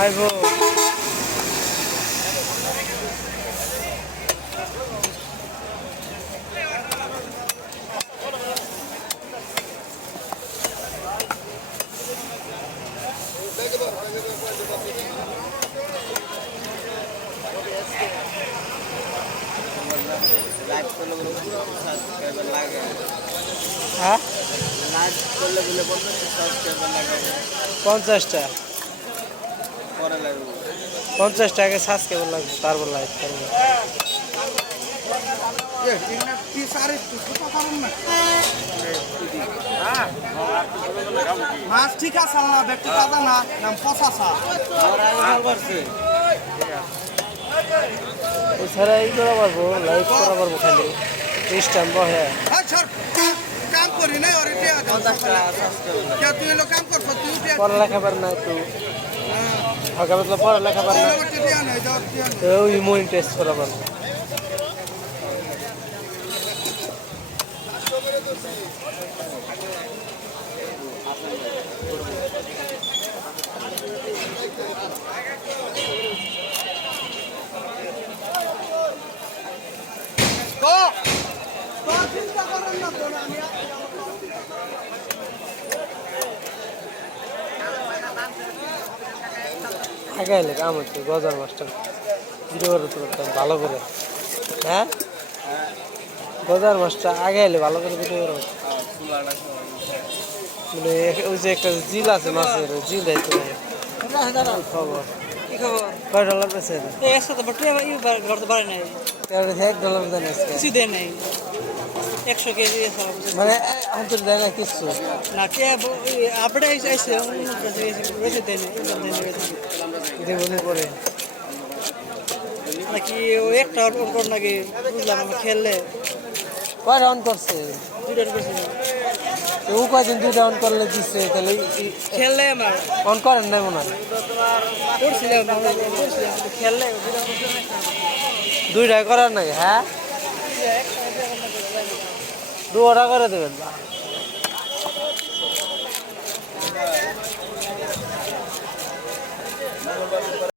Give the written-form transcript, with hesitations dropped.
আইবো হ্যাঁ 50টা 50 টাকা সাবস্ক্রাইবার লাগবে তারপর লাইক করবো মাছ ঠিক আছে না ব্যক্তি কাজা না নাম পচাসা এছাড়া এই করা পারবো লাইক করা পারবো খালি ইনস্টান বহে কাম করি না ওরে টিয়া দাও তুই এলো কাম করছ তুই টিয়া পড়ালেখা পার না একটু ফাঁকা বেতলা পড়ালেখা পার না টিয়া নাই দাও টিয়া তো ইমো ইন্টারেস্ট করা পারবো আগে এলে কাম হচ্ছে গজার মাছটা ভিডিও করে তুলতাম ভালো করে হ্যাঁ গজার মাছটা আগে এলে ভালো করে ভিডিও করে মানে ওই যে একটা জিল আছে মাছের জিল দেয় তো খবর কি খবর কয় ডলার পেয়েছে একসাথে বাটে করতে পারে নাই $1 দেন কিছু দেয় নাই 100 কেজি মানে অন্তর দেয় না কিছু না কে আপডে আইছে বেশি দেয় নাই দেবনের পরে নাকি ও একটা অন কর নাকি বুঝলাম আমি খেললে কয় রাউন্ড করছে দুইটা করছি ও কয়দিন 2 রাউন্ড করলে দিচ্ছে তাহলে খেললে আমার অন করেন নাই মনে হয় করছিলাম খেললে 2টা করার নাকি হ্যাঁ 2টা করে দেবেন